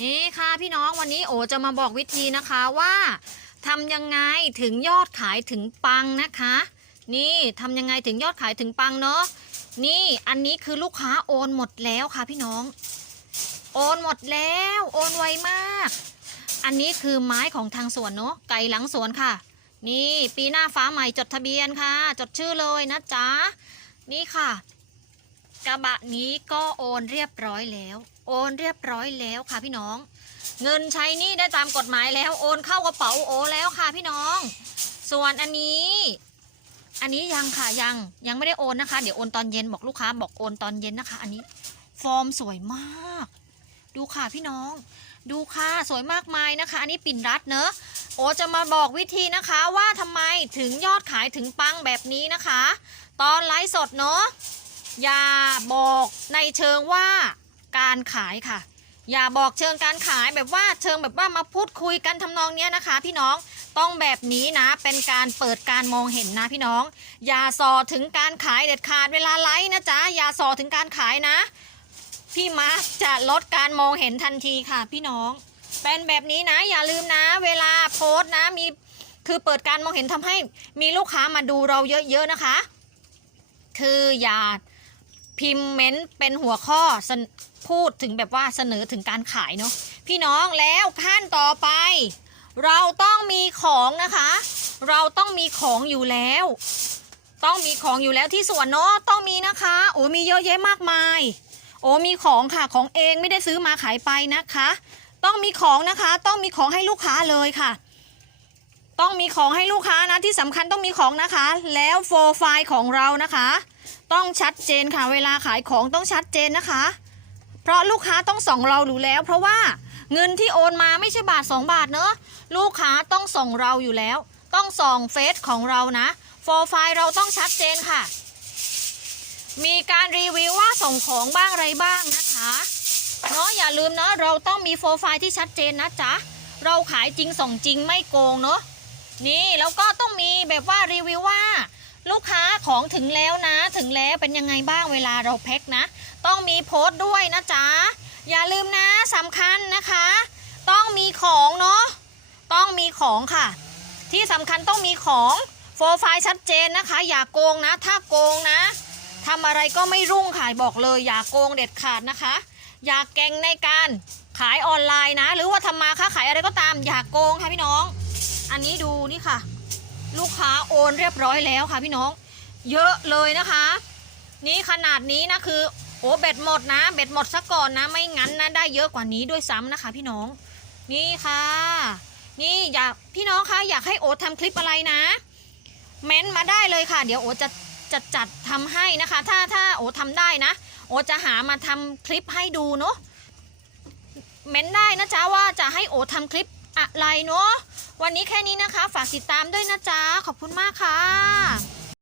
นี่ค่ะพี่น้องวันนี้โอจะมาบอกวิธีนะคะว่าทำยังไงถึงยอดขายถึงปังนะคะ นี่ทำยังไงถึงยอดขายถึงปังเนาะนี่อันนี้คือลูกค้าโอนหมดแล้วค่ะพี่น้อง โอนหมดแล้ว โอนไวมาก อันนี้คือไม้ของทางสวนเนาะไก่หลังสวนค่ะ นี่ปีหน้าฟ้าใหม่จดทะเบียนค่ะ จดชื่อเลยนะจ๊ะนี่ค่ะ กระบะนี้ก็โอนเรียบร้อยแล้ว โอนเรียบร้อยแล้วค่ะพี่น้อง เงินใช้หนี่ได้ตามกฎหมายแล้วโอนเข้ากระเป๋าโอแล้วค่ะพี่น้อง ส่วนอันนี้ อันนี้ยังค่ะยังยังไม่ได้โอนนะคะ เดี๋ยวโอนตอนเย็นบอกลูกค้าบอกโอนตอนเย็นนะคะ อันนี้ ฟอร์มสวยมาก ดูค่ะพี่น้อง ดูค่ะสวยมากมายนะคะ อันนี้ปิ่นรัดเนอะโอจะมาบอกวิธีนะคะว่าทำไมถึงยอดขายถึงปังแบบนี้นะคะ ตอนไลฟ์สดเนาะอย่าบอกในเชิงว่า การขายค่ะ อย่าบอกเชิงการขายแบบว่าเชิงแบบว่ามาพูดคุยกันทำนองเนี้ยนะคะ พี่น้องต้องแบบนี้นะ เป็นการเปิดการมองเห็นนะพี่น้อง อย่าส่อถึงการขายเด็ดขาดเวลาไลฟ์นะจ๊ะอย่าส่อถึงการขายนะ พี่มาร์คจะลดการมองเห็นทันทีค่ะ พี่น้อง เป็นแบบนี้นะ อย่าลืมนะ เวลาโพสต์นะมีคือเปิดการมองเห็นทำให้มีลูกค้ามาดูเราเยอะๆนะคะ คืออย่า พิมพ์เม้นต์เป็นหัวข้อพูดถึงแบบว่าเสนอถึงการขายเนาะพี่น้องแล้วขั้นต่อไป เราต้องมีของนะคะ เราต้องมีของอยู่แล้ว ต้องมีของอยู่แล้วที่สวนเนาะต้องมีนะคะ โอ้มีเยอะแยะมากมาย โอ้มีของค่ะของเองไม่ได้ซื้อมาขายไปนะคะ ต้องมีของนะคะ ต้องมีของให้ลูกค้าเลยค่ะ ต้องมีของให้ลูกค้านะที่สำคัญต้องมีของนะคะ แล้วโฟร์ไฟล์ของเรานะคะ ต้องชัดเจนค่ะเวลาขายของต้องชัดเจนนะคะ เพราะลูกค้าต้องส่งเราอยู่แล้ว เพราะว่าเงินที่โอนมาไม่ใช่บาท 2 บาทเนอะลูกค้าต้องส่งเราอยู่แล้ว ต้องส่องเฟซของเรานะโฟร์ไฟล์เราต้องชัดเจนค่ะ มีการรีวิวว่าส่งของบ้างอะไรบ้างนะคะเนาะอย่าลืมนะเราต้องมีโฟร์ไฟล์ที่ชัดเจนนะจ๊ะเราขายจริงส่งจริงไม่โกงเนาะ นี่แล้วก็ต้องมีแบบว่ารีวิวว่า ลูกค้าของถึงแล้วนะ ถึงแล้วเป็นยังไงบ้างเวลาเราแพ็คนะ ต้องมีโพสต์ด้วยนะจ๊ะอย่าลืมนะสำคัญนะคะ ต้องมีของเนาะต้องมีของค่ะ ที่สำคัญต้องมีของโฟร์ไฟล์ชัดเจนนะคะ อย่าโกงนะ ถ้าโกงนะทำอะไรก็ไม่รุ่งขายบอกเลย อย่าโกงเด็ดขาดนะคะ อย่าแกงในการขายออนไลน์นะ หรือว่าทำมาค้าขายอะไรก็ตามอย่าโกงค่ะพี่น้อง อันนี้ดูนี่ค่ะ ลูกค้าโอนเรียบร้อยแล้วค่ะพี่น้อง เยอะเลยนะคะ นี่ขนาดนี้นะคือโอ้เบ็ดหมดนะ เบ็ดหมดซะก่อนนะ ไม่งั้นนะได้เยอะกว่านี้ด้วยซ้ำนะคะ พี่น้อง นี่ค่ะ นี่อยากพี่น้องคะอยากให้โอตทำคลิปอะไรนะ เม้นมาได้เลยค่ะ เดี๋ยวโอจะจะจัดทำให้นะคะ ถ้าถ้าโอตทำได้นะ โอจะหามาทำคลิปให้ดูเนาะเม้นได้นะจ๊ะว่าจะให้โอตทำคลิปอะไรเนาะ วันนี้แค่นี้นะคะ ฝากติดตามด้วยนะจ๊ะ ขอบคุณมากค่ะ